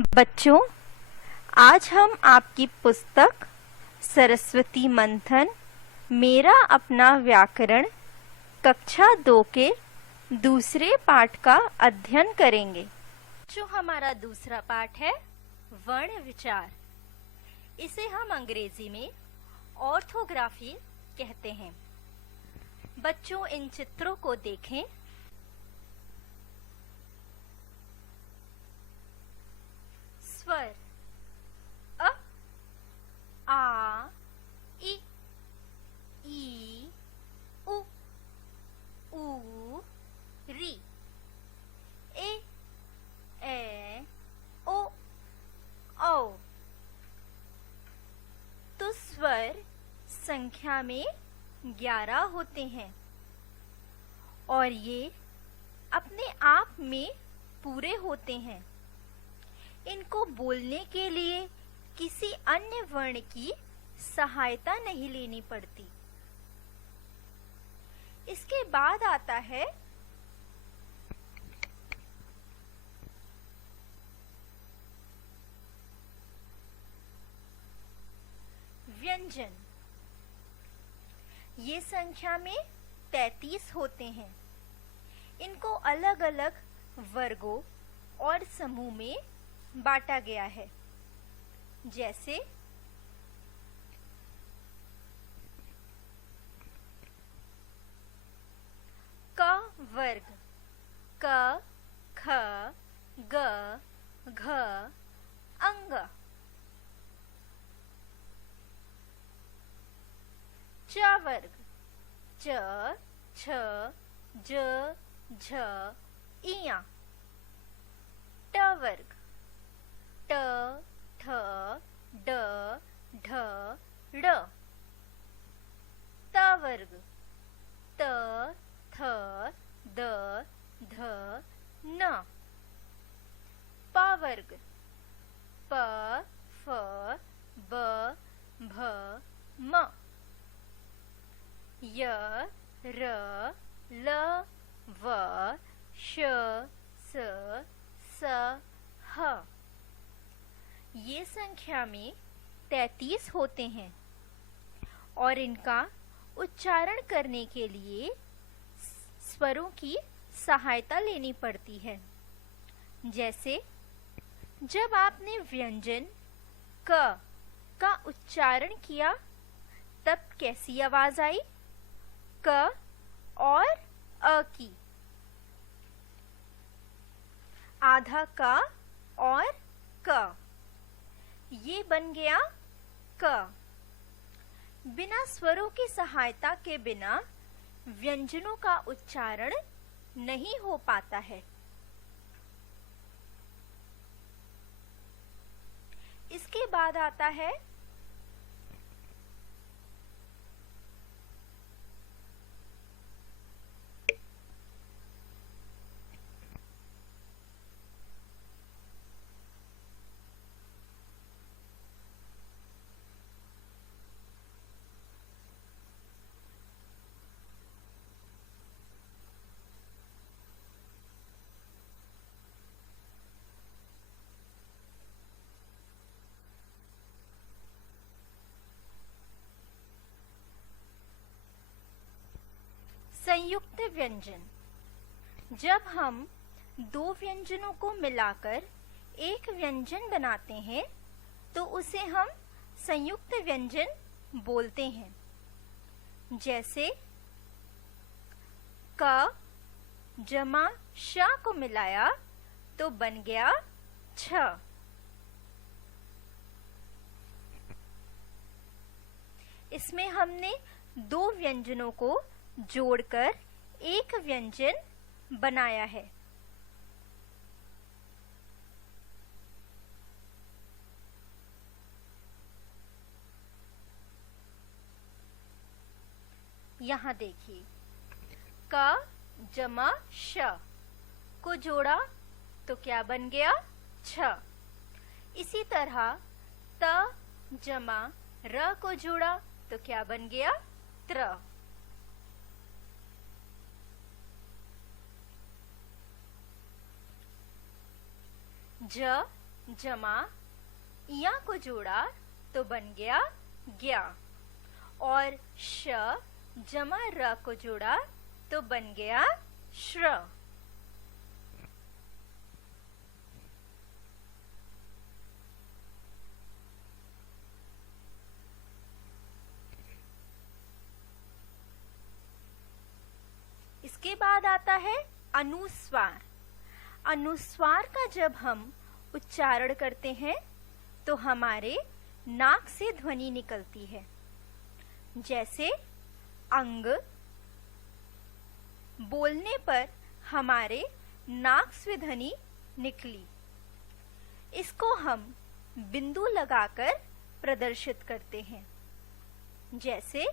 बच्चों, आज हम आपकी पुस्तक सरस्वती मंथन मेरा अपना व्याकरण कक्षा 2 के दूसरे पाठ का अध्ययन करेंगे। जो हमारा दूसरा पाठ है वर्ण विचार। इसे हम अंग्रेजी में ऑर्थोग्राफी कहते हैं। बच्चों, इन चित्रों को देखें। स्वर अ, आ, इ, उ, ऊ, री, ए, ओ, औ। तो स्वर संख्या में 11 होते हैं और ये अपने आप में पूरे होते हैं। इनको बोलने के लिए किसी अन्य वर्ण की सहायता नहीं लेनी पड़ती। इसके बाद आता है व्यंजन। ये संख्या में 33 होते हैं। इनको अलग अलग वर्गों और समूह में बांटा गया है, जैसे क वर्ग क, ख, ग, घ, अंग। च वर्ग च, छ, ज, झ, इया। ट वर्ग ट, ठ, ड, ढ, ड़। त वर्ग त, थ, द, ध, न। प वर्ग प, फ, ब, भ, म। य, र, ल, व, श, स, स, ह। ये संख्या में 33 होते हैं और इनका उच्चारण करने के लिए स्वरों की सहायता लेनी पड़ती है। जैसे जब आपने व्यंजन क का उच्चारण किया तब कैसी आवाज आई? क और अ की। आधा क और क, ये बन गया क। बिना स्वरों की सहायता के बिना व्यंजनों का उच्चारण नहीं हो पाता है। इसके बाद आता है संयुक्त व्यंजन। जब हम दो व्यंजनों को मिलाकर एक व्यंजन बनाते हैं तो उसे हम संयुक्त व्यंजन बोलते हैं। जैसे क जमा श को मिलाया तो बन गया छ। इसमें हमने दो व्यंजनों को जोड़कर एक व्यंजन बनाया है। यहाँ देखिए, क जमा श को जोड़ा तो क्या बन गया? छ। इसी तरह त जमा र को जोड़ा तो क्या बन गया? त्र। ज जमा या को जोड़ा तो बन गया ज्ञा, और श जमा र को जोड़ा तो बन गया श्र। इसके बाद आता है अनुस्वार। अनुस्वार का जब हम उच्चारण करते हैं तो हमारे नाक से ध्वनि निकलती है, जैसे अंग। बोलने पर हमारे नाक से ध्वनि निकली, इसको हम बिंदु लगाकर प्रदर्शित करते हैं, जैसे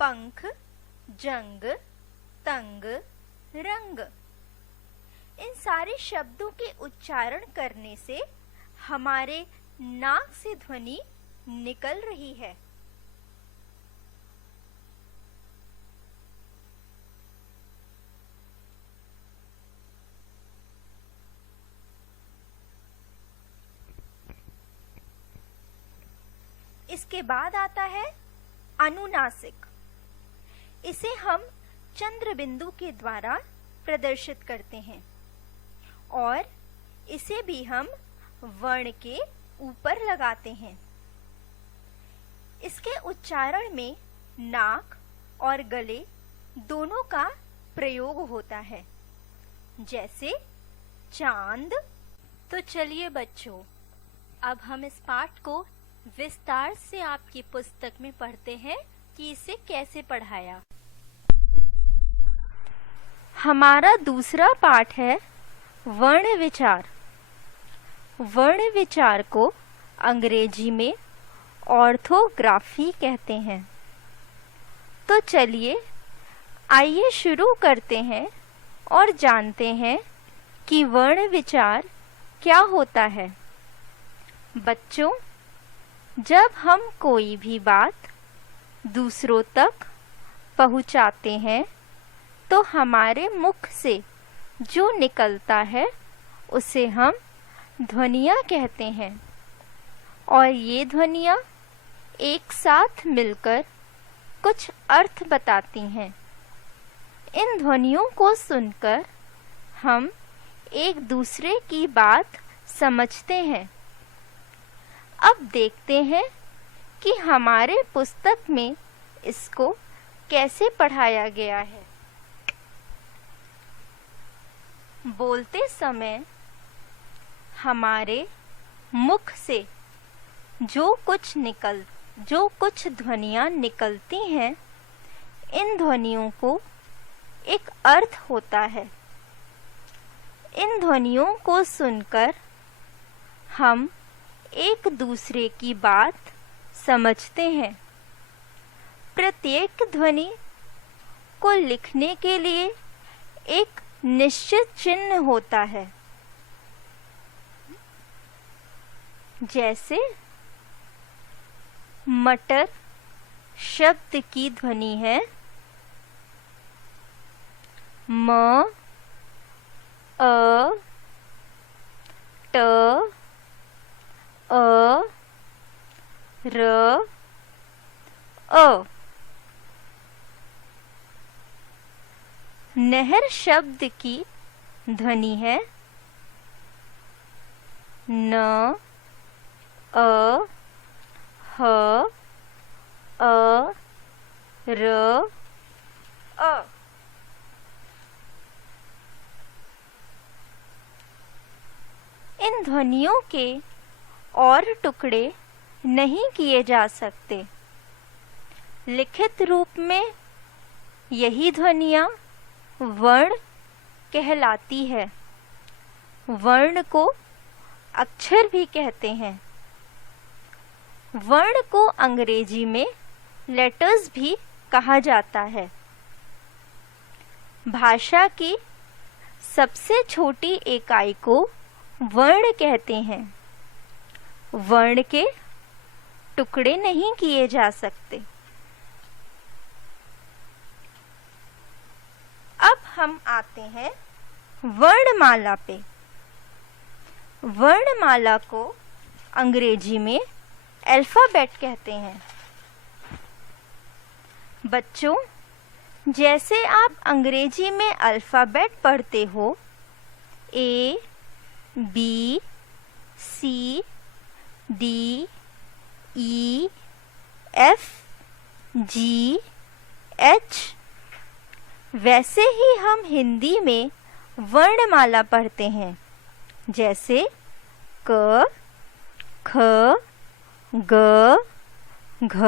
पंख, जंग, तंग, रंग। इन सारे शब्दों के उच्चारण करने से हमारे नाक से ध्वनि निकल रही है। इसके बाद आता है अनुनासिक। इसे हम चंद्र बिंदु के द्वारा प्रदर्शित करते हैं और इसे भी हम वर्ण के ऊपर लगाते हैं। इसके उच्चारण में नाक और गले दोनों का प्रयोग होता है, जैसे चांद। तो चलिए बच्चों, अब हम इस पाठ को विस्तार से आपकी पुस्तक में पढ़ते हैं कि इसे कैसे पढ़ाया। हमारा दूसरा पाठ है वर्ण विचार। वर्ण विचार को अंग्रेजी में ऑर्थोग्राफी कहते हैं। तो चलिए आइए शुरू करते हैं और जानते हैं कि वर्ण विचार क्या होता है। बच्चों, जब हम कोई भी बात दूसरों तक पहुंचाते हैं तो हमारे मुख से जो निकलता है उसे हम ध्वनियाँ कहते हैं, और ये ध्वनियाँ एक साथ मिलकर कुछ अर्थ बताती हैं। इन ध्वनियों को सुनकर हम एक दूसरे की बात समझते हैं। अब देखते हैं कि हमारे पुस्तक में इसको कैसे पढ़ाया गया है। बोलते समय हमारे मुख से जो कुछ ध्वनियाँ निकलती हैं, इन ध्वनियों को एक अर्थ होता है। इन ध्वनियों को सुनकर हम एक दूसरे की बात समझते हैं। प्रत्येक ध्वनि को लिखने के लिए एक निश्चित चिन्ह होता है, जैसे मटर शब्द की ध्वनि है म, अ, ट, अ, र, अ। नहर शब्द की ध्वनि है न, अ, ह, अ, र, अ। इन ध्वनियों के और टुकड़े नहीं किए जा सकते। लिखित रूप में यही ध्वनियाँ वर्ण कहलाती है। वर्ण को अक्षर भी कहते हैं। वर्ण को अंग्रेजी में लेटर्स भी कहा जाता है। भाषा की सबसे छोटी इकाई को वर्ण कहते हैं। वर्ण के टुकड़े नहीं किए जा सकते। अब हम आते हैं वर्णमाला पे। वर्णमाला को अंग्रेजी में अल्फ़ाबेट कहते हैं। बच्चों, जैसे आप अंग्रेजी में अल्फ़ाबेट पढ़ते हो, A, B, C, D, E, F, G, H, वैसे ही हम हिंदी में वर्णमाला पढ़ते हैं, जैसे क, ख, ग, घ,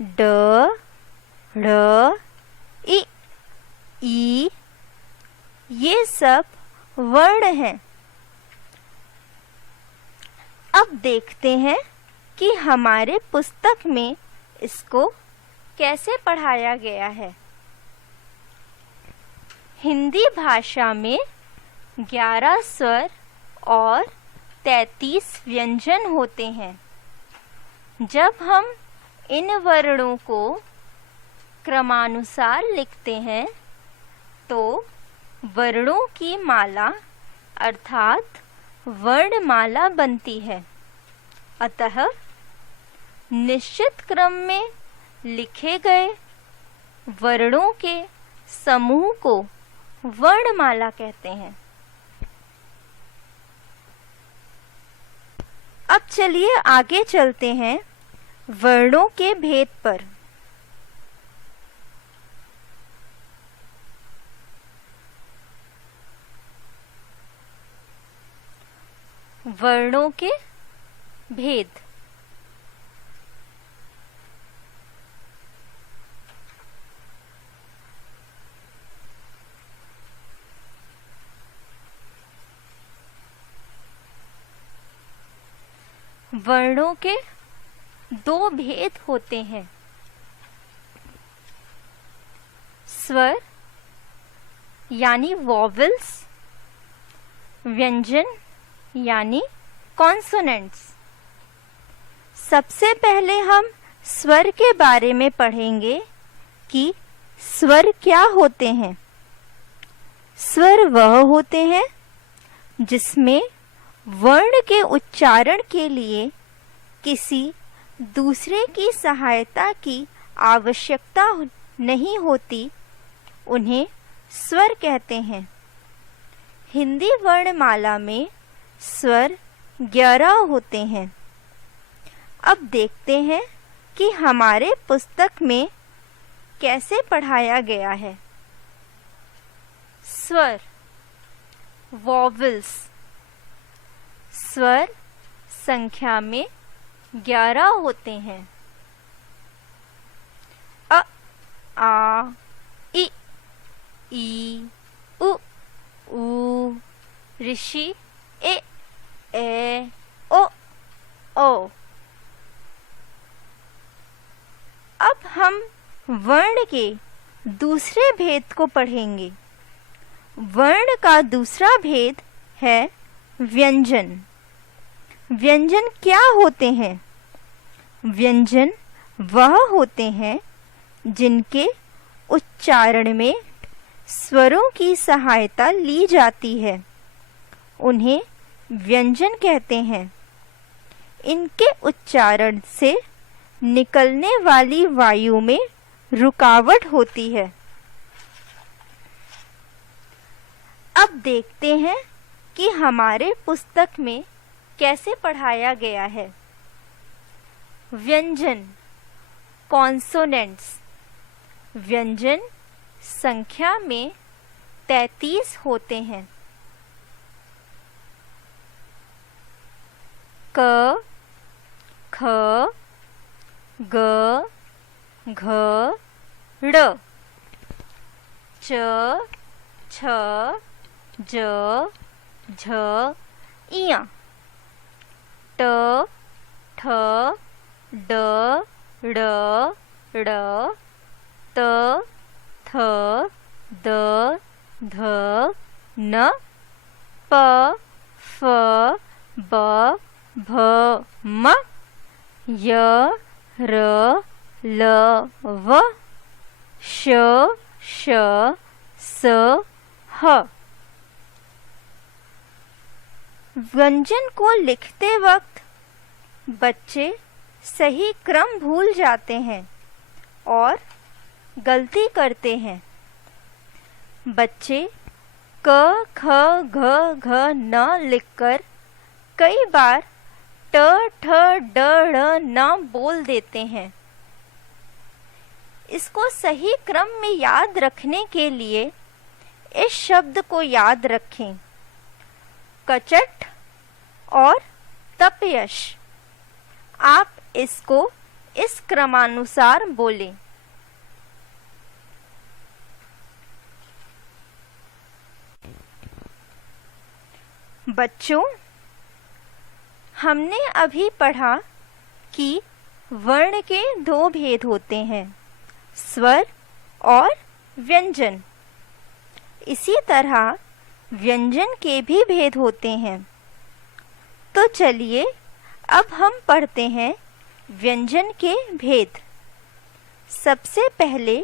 ड, ढ़, इ, ई, ये सब वर्ण हैं। अब देखते हैं कि हमारे पुस्तक में इसको कैसे पढ़ाया गया है। हिंदी भाषा में 11 स्वर और 33 व्यंजन होते हैं। जब हम इन वर्णों को क्रमानुसार लिखते हैं तो वर्णों की माला अर्थात वर्णमाला बनती है। अतः निश्चित क्रम में लिखे गए वर्णों के समूह को वर्णमाला कहते हैं। अब चलिए आगे चलते हैं वर्णों के भेद पर। वर्णों के भेद। वर्णों के दो भेद होते हैं, स्वर यानी वॉवेल्स, व्यंजन यानी कॉन्सोनेंट्स। सबसे पहले हम स्वर के बारे में पढ़ेंगे कि स्वर क्या होते हैं। स्वर वह होते हैं जिसमें वर्ण के उच्चारण के लिए किसी दूसरे की सहायता की आवश्यकता नहीं होती, उन्हें स्वर कहते हैं। हिंदी वर्णमाला में स्वर 11 होते हैं। अब देखते हैं कि हमारे पुस्तक में कैसे पढ़ाया गया है। स्वर वॉवेल्स। स्वर संख्या में 11 होते हैं। अ, आ, इ, ई, उ, ऊ, ऋषि, ए, ओ, ओ। अब हम वर्ण के दूसरे भेद को पढ़ेंगे। वर्ण का दूसरा भेद है व्यंजन। व्यंजन क्या होते हैं? व्यंजन वह होते हैं जिनके उच्चारण में स्वरों की सहायता ली जाती है, उन्हें व्यंजन कहते हैं। इनके उच्चारण से निकलने वाली वायु में रुकावट होती है। अब देखते हैं कि हमारे पुस्तक में कैसे पढ़ाया गया है। व्यंजन कॉन्सोनेंट्स। व्यंजन संख्या में 33 होते हैं। क, ख, ग, घ, ड़, च, छ, ज, झ, इया, ट, ठ, ड, ड़, ड़, त, थ, द, ध, न, प, फ, ब, भ, म, य, र, ल, व, श, श, स, ह। व्यंजन को लिखते वक्त बच्चे सही क्रम भूल जाते हैं और गलती करते हैं। बच्चे क ख घ घ न लिखकर कई बार ट ठ ड ढ़ न बोल देते हैं। इसको सही क्रम में याद रखने के लिए इस शब्द को याद रखें, कचट और तपयश। आप इसको इस क्रमानुसार बोलें। बच्चों, हमने अभी पढ़ा कि वर्ण के दो भेद होते हैं, स्वर और व्यंजन। इसी तरह व्यंजन के भी भेद होते हैं। तो चलिए अब हम पढ़ते हैं व्यंजन के भेद। सबसे पहले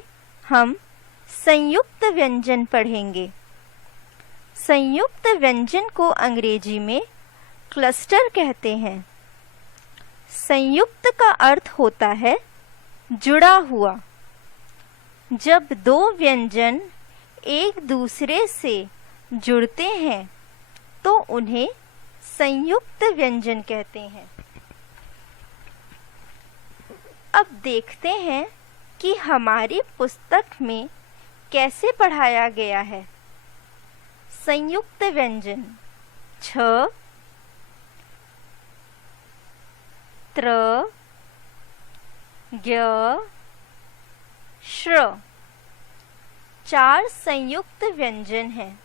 हम संयुक्त व्यंजन पढ़ेंगे। संयुक्त व्यंजन को अंग्रेजी में क्लस्टर कहते हैं। संयुक्त का अर्थ होता है जुड़ा हुआ। जब दो व्यंजन एक दूसरे से जुड़ते हैं तो उन्हें संयुक्त व्यंजन कहते हैं। अब देखते हैं कि हमारी पुस्तक में कैसे पढ़ाया गया है। संयुक्त व्यंजन छ, त्र, ज्ञ, श्र 4 संयुक्त व्यंजन हैं।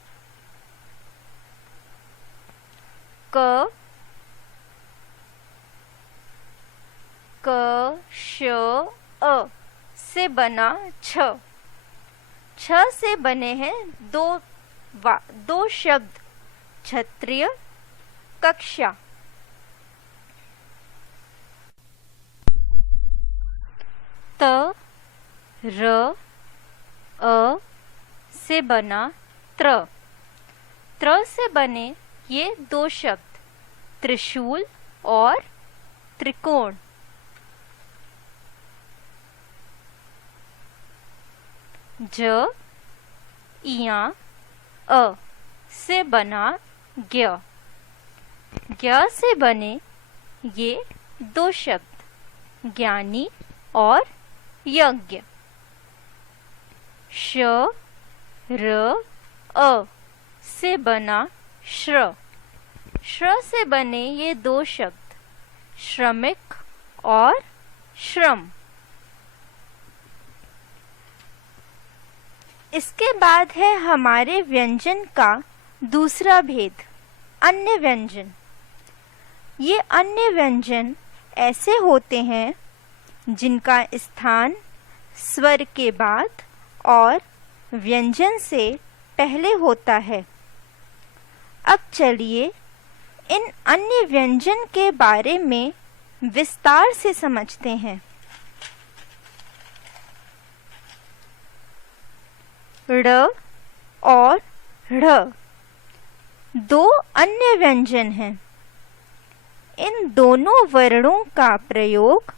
क, श, अ से बना छ। छ से बने हैं दो शब्द, क्षत्रिय, कक्षा। त, र, अ से बना त्र। त्र से बने ये दो शब्द, त्रिशूल और त्रिकोण। ज, इया, अ से बना ज्ञ। ज्ञ से बने ये दो शब्द, ज्ञानी और यज्ञ। श, र, अ से बना श्र। श्र से बने ये दो शब्द, श्रमिक और श्रम। इसके बाद है हमारे व्यंजन का दूसरा भेद, अन्य व्यंजन। ये अन्य व्यंजन ऐसे होते हैं जिनका स्थान स्वर के बाद और व्यंजन से पहले होता है। अब चलिए इन अन्य व्यंजन के बारे में विस्तार से समझते हैं। ड़ और ढ़ दो अन्य व्यंजन हैं। इन दोनों वर्णों का प्रयोग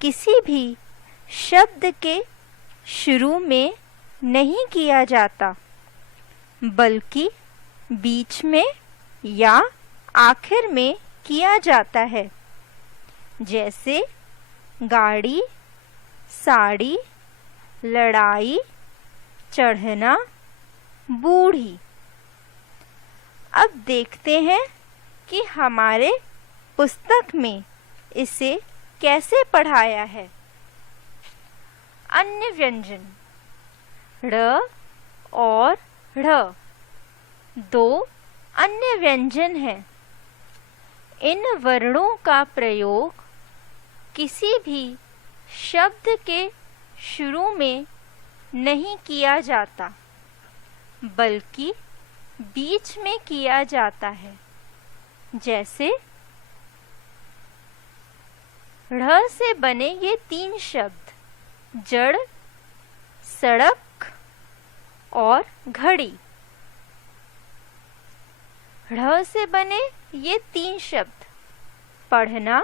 किसी भी शब्द के शुरू में नहीं किया जाता, बल्कि बीच में या आखिर में किया जाता है। जैसे गाड़ी, साड़ी, लड़ाई, चढ़ना, बूढ़ी। अब देखते हैं कि हमारे पुस्तक में इसे कैसे पढ़ाया है। अन्य व्यंजन ड़ और ढ़ दो अन्य व्यंजन हैं। इन वर्णों का प्रयोग किसी भी शब्द के शुरू में नहीं किया जाता, बल्कि बीच में किया जाता है। जैसे ढ़ से बने ये 3 शब्द, जड़, सड़क और घड़ी। ढ़ से बने ये 3 शब्द पढ़ना,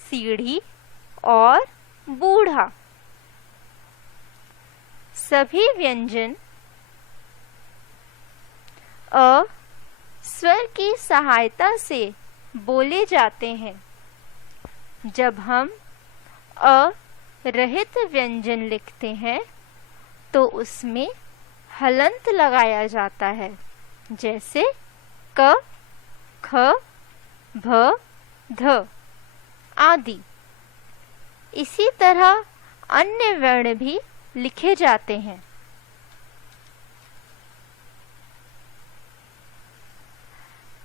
सीढ़ी और बूढ़ा। सभी व्यंजन अ स्वर की सहायता से बोले जाते हैं। जब हम अ रहित व्यंजन लिखते हैं तो उसमें हलंत लगाया जाता है, जैसे क, ख, भ, ध आदि। इसी तरह अन्य वर्ण भी लिखे जाते हैं।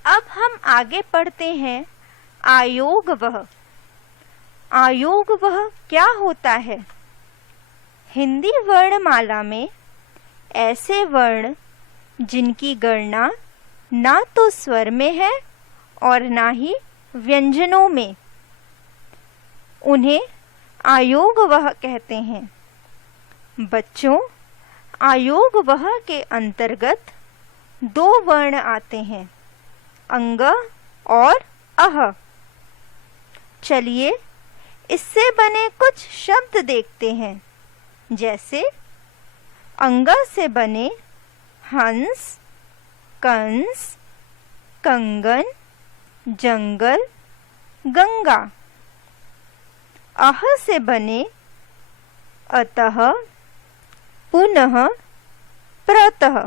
अब हम आगे पढ़ते हैं आयोगवह। आयोगवह क्या होता है? हिंदी वर्णमाला में ऐसे वर्ण जिनकी गणना ना तो स्वर में है और ना ही व्यंजनों में, उन्हें आयोगवह कहते हैं। बच्चों, आयोगवह के अंतर्गत 2 वर्ण आते हैं, अंग और अह। चलिए इससे बने कुछ शब्द देखते हैं, जैसे अंग से बने हंस, कंस, कंगन, जंगल, गंगा। अह से बने अतः, पुनः, प्रतः।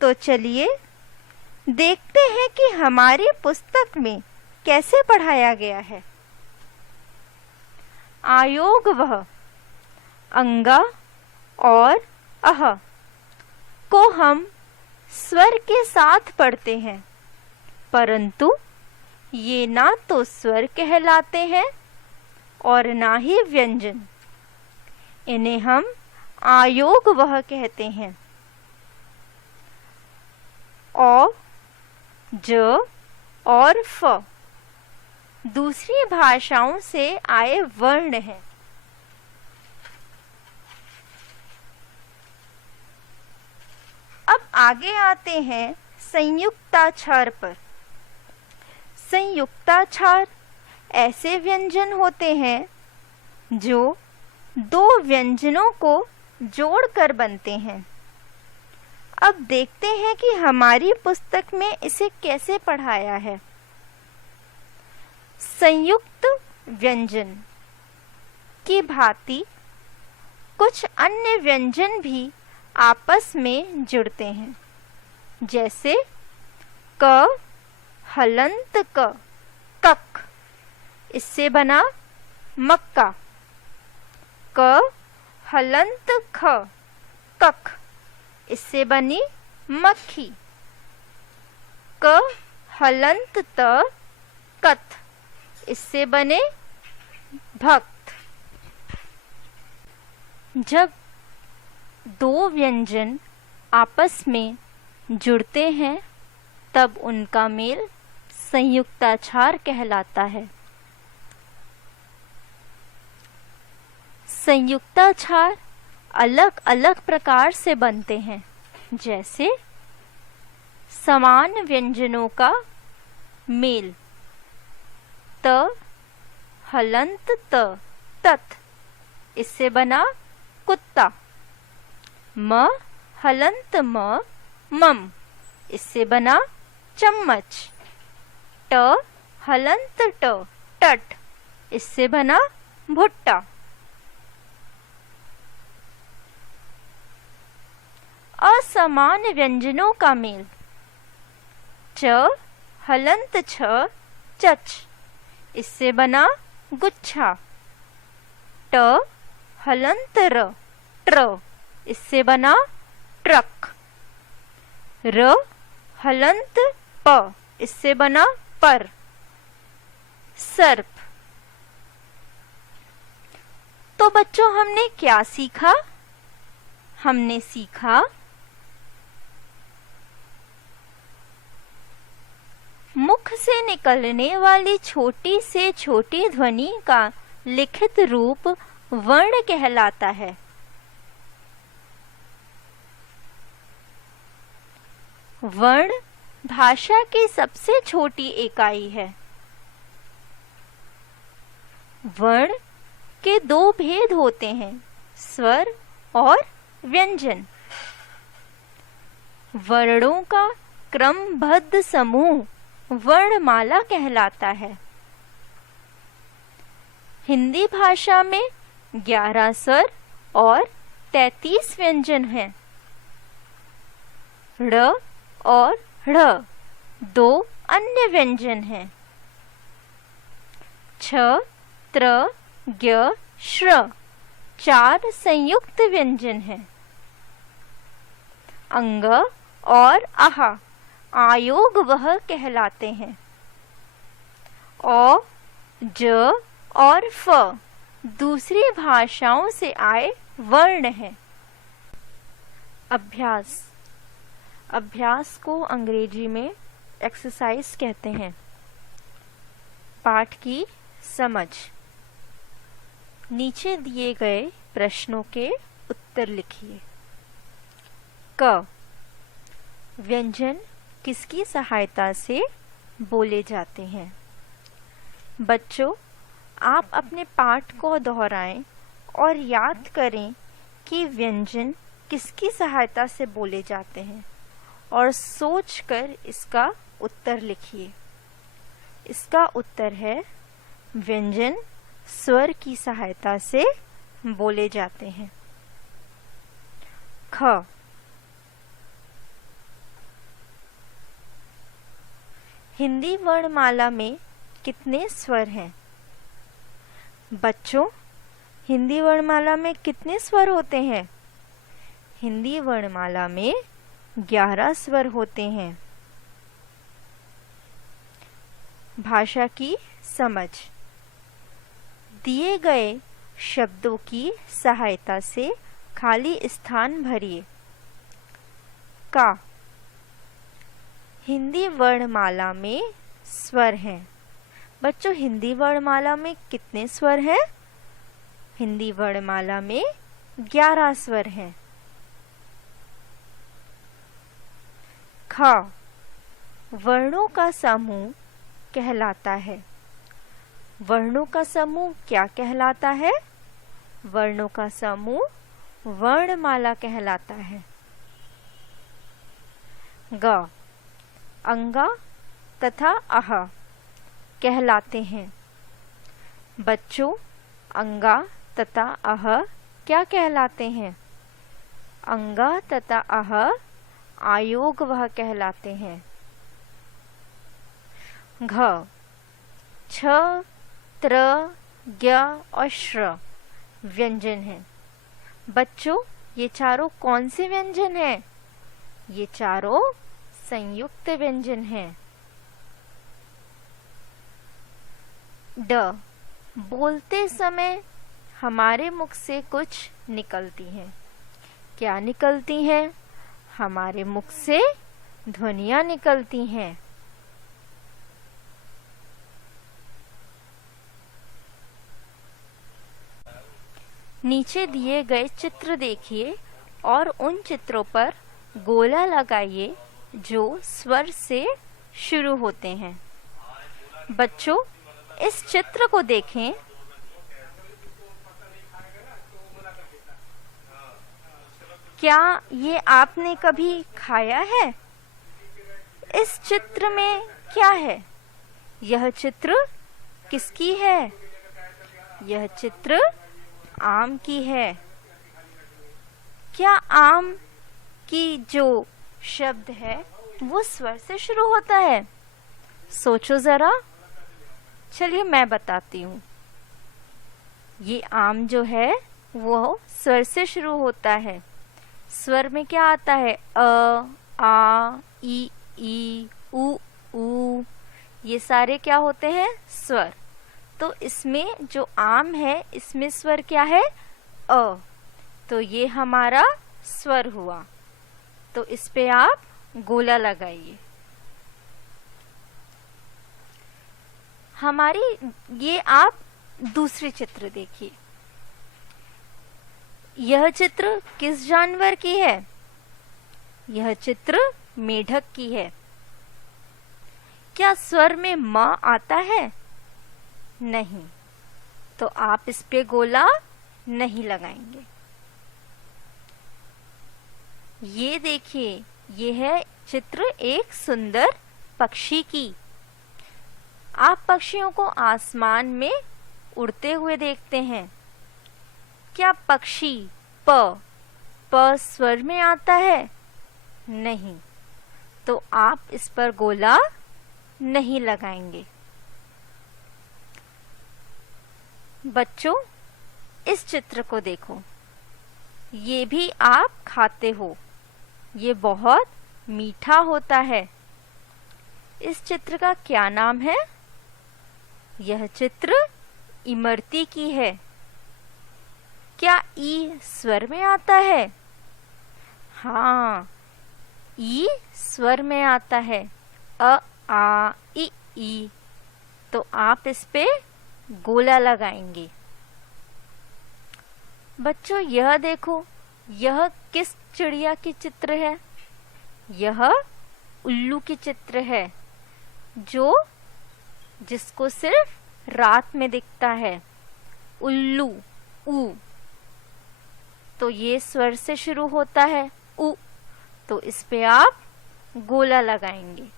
तो चलिए देखते हैं कि हमारी पुस्तक में कैसे पढ़ाया गया है। आयोगवह अंग और अह को हम स्वर के साथ पढ़ते हैं, परंतु ये ना तो स्वर कहलाते हैं और ना ही व्यंजन। इन्हें हम आयोगवह कहते हैं। औ, ज और फ दूसरी भाषाओं से आए वर्ण हैं। अब आगे आते हैं संयुक्ताक्षर पर। संयुक्ताक्षर ऐसे व्यंजन होते हैं जो 2 व्यंजनों को जोड़कर बनते हैं। अब देखते हैं कि हमारी पुस्तक में इसे कैसे पढ़ाया है। संयुक्त व्यंजन की भांति कुछ अन्य व्यंजन भी आपस में जुड़ते हैं, जैसे क हलंत क, कक, इससे बना मक्का। क हलंत ख, कख, इससे बनी मक्खी। क हलंत त, कथ, इससे बने भक्त। जब 2 व्यंजन आपस में जुड़ते हैं तब उनका मेल संयुक्ताक्षर कहलाता है। संयुक्ताक्षर अलग अलग प्रकार से बनते हैं, जैसे समान व्यंजनों का मेल त हलंत त, तथ, इससे बना कुत्ता। म हलंत म, मम, इससे बना चम्मच। ट हलंत ट, टट, इससे बना भुट्टा। असमान व्यंजनों का मेल च हलंत छ, चच, इससे बना गुच्छा। ट हलंत र, ट्र, इससे बना ट्रक। र हलंत प, इससे बना पर, सर्प। तो बच्चों हमने क्या सीखा? हमने सीखा मुख से निकलने वाली छोटी से छोटी ध्वनि का लिखित रूप वर्ण कहलाता है। वर्ण भाषा की सबसे छोटी इकाई है। वर्ण के दो भेद होते हैं, स्वर और व्यंजन। वर्णों का क्रमबद्ध समूह वर्णमाला कहलाता है। हिंदी भाषा में 11 स्वर और 33 व्यंजन हैं। ड़ और ढ़ दो अन्य व्यंजन हैं। छ, त्र, ज्ञ, श्र 4 संयुक्त व्यंजन हैं। अंग और आह आयोग वह कहलाते हैं। औ, ज और फ दूसरी भाषाओं से आए वर्ण हैं। अभ्यास। अभ्यास को अंग्रेजी में एक्सरसाइज कहते हैं। पाठ की समझ। नीचे दिए गए प्रश्नों के उत्तर लिखिए। क, व्यंजन किसकी सहायता से बोले जाते हैं? बच्चों, आप अपने पाठ को दोहराएं और याद करें कि व्यंजन किसकी सहायता से बोले जाते हैं और सोचकर इसका उत्तर लिखिए। इसका उत्तर है व्यंजन स्वर की सहायता से बोले जाते हैं। ख, हिंदी वर्णमाला में कितने स्वर हैं? बच्चों, हिंदी वर्णमाला में कितने स्वर होते हैं? हिंदी वर्णमाला में 11 स्वर होते हैं। भाषा की समझ। दिए गए शब्दों की सहायता से खाली स्थान भरिए। का, हिंदी वर्णमाला में स्वर हैं। बच्चों, हिंदी वर्णमाला में कितने स्वर हैं? हिंदी वर्णमाला में 11 स्वर हैं। ख, वर्णों का समूह कहलाता है। वर्णों का समूह क्या कहलाता है? वर्णों का समूह वर्णमाला कहलाता है। ग, अंगा तथा अह कहलाते हैं। बच्चों, अंगा तथा अह क्या कहलाते हैं? अंगा तथा अह आयोग वह कहलाते हैं। घ, छ, त्र, ज्ञ और श्र व्यंजन हैं। बच्चों, ये चारों कौन से व्यंजन हैं? ये चारों संयुक्त व्यंजन हैं। ड, बोलते समय हमारे मुख से कुछ निकलती हैं। क्या निकलती हैं? हमारे मुख से ध्वनियां निकलती हैं। नीचे दिए गए चित्र देखिए और उन चित्रों पर गोला लगाइए जो स्वर से शुरू होते हैं। बच्चों, इस चित्र को देखें। क्या ये आपने कभी खाया है? इस चित्र में क्या है? यह चित्र किसकी है? यह चित्र आम की है। क्या आम की जो शब्द है वो स्वर से शुरू होता है? सोचो जरा। चलिए मैं बताती हूँ। ये आम जो है वो स्वर से शुरू होता है। स्वर में क्या आता है? अ, आ, ई, उ, ऊ। ये सारे क्या होते हैं? स्वर। तो इसमें जो आम है इसमें स्वर क्या है? अ। तो ये हमारा स्वर हुआ। तो इस पे आप गोला लगाइए। हमारी ये आप दूसरी चित्र देखिए। यह चित्र किस जानवर की है? यह चित्र मेढक की है। क्या स्वर में म आता है? नहीं, तो आप इस पे गोला नहीं लगाएंगे। ये देखिए, ये है चित्र एक सुंदर पक्षी की। आप पक्षियों को आसमान में उड़ते हुए देखते हैं। क्या पक्षी प स्वर में आता है? नहीं, तो आप इस पर गोला नहीं लगाएंगे। बच्चों, इस चित्र को देखो, ये भी आप खाते हो। ये बहुत मीठा होता है। इस चित्र का क्या नाम है? यह चित्र इमरती की है। क्या ई स्वर में आता है? हाँ, ई स्वर में आता है। अ आ इ ई, तो आप इस पे गोला लगाएंगे। बच्चों, यह देखो, यह किस चिड़िया की चित्र है? यह उल्लू की चित्र है, जिसको सिर्फ रात में दिखता है। उल्लू, उ, तो ये स्वर से शुरू होता है, उ, तो इस पे आप गोला लगाएंगे।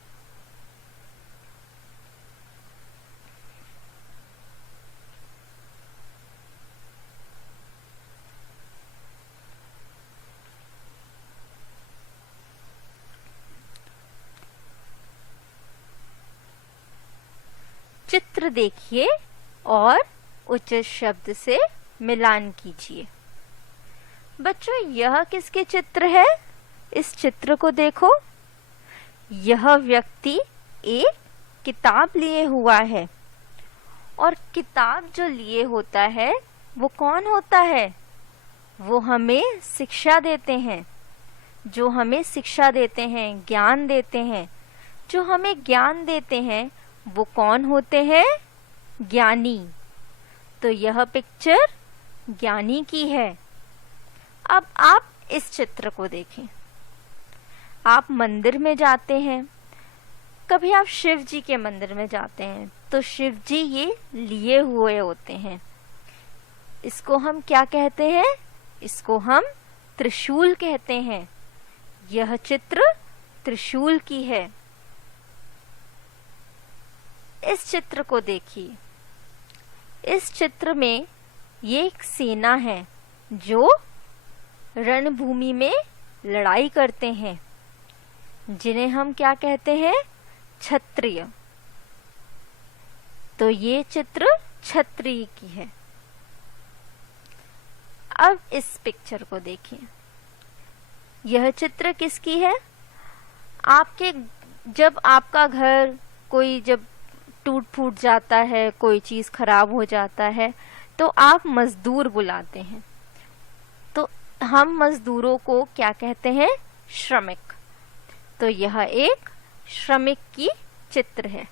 चित्र देखिए और उचित शब्द से मिलान कीजिए। बच्चों, यह किसके चित्र है? इस चित्र को देखो। यह व्यक्ति एक किताब लिए हुआ है, और किताब जो लिए होता है वो कौन होता है? वो हमें शिक्षा देते हैं। जो हमें शिक्षा देते हैं, ज्ञान देते हैं, जो हमें ज्ञान देते हैं, वो कौन होते हैं? ज्ञानी। तो यह पिक्चर ज्ञानी की है। अब आप इस चित्र को देखें। आप मंदिर में जाते हैं, कभी आप शिव जी के मंदिर में जाते हैं, तो शिव जी ये लिए हुए होते हैं। इसको हम क्या कहते हैं? इसको हम त्रिशूल कहते हैं। यह चित्र त्रिशूल की है। इस चित्र को देखिए। इस चित्र में ये एक सेना है जो रणभूमि में लड़ाई करते हैं, जिन्हें हम क्या कहते हैं? क्षत्रिय। तो ये चित्र क्षत्रिय की है। अब इस पिक्चर को देखिए। यह चित्र किसकी है? जब आपका घर जब टूट फूट जाता है, कोई चीज खराब हो जाता है, तो आप मजदूर बुलाते हैं। तो हम मजदूरों को क्या कहते हैं? श्रमिक। तो यह एक श्रमिक की चित्र है।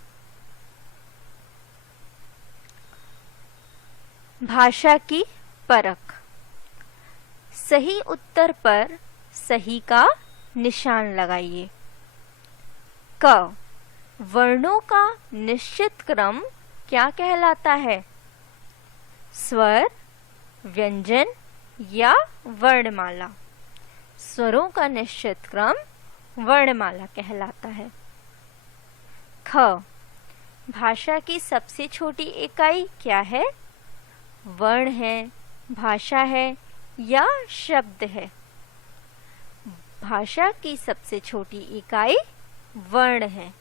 भाषा की परख। सही उत्तर पर सही का निशान लगाइए। क, वर्णों का निश्चित क्रम क्या कहलाता है? स्वर, व्यंजन या वर्णमाला? स्वरों का निश्चित क्रम वर्णमाला कहलाता है। ख, भाषा की सबसे छोटी इकाई क्या है? वर्ण है, भाषा है या शब्द है? भाषा की सबसे छोटी इकाई वर्ण है।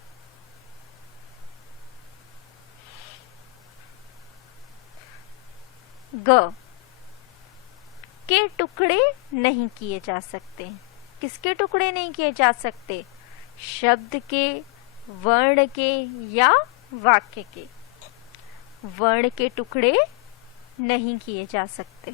ग, के टुकड़े नहीं किए जा सकते। किसके टुकड़े नहीं किए जा सकते? शब्द के, वर्ण के या वाक्य के। वर्ण के टुकड़े नहीं किए जा सकते।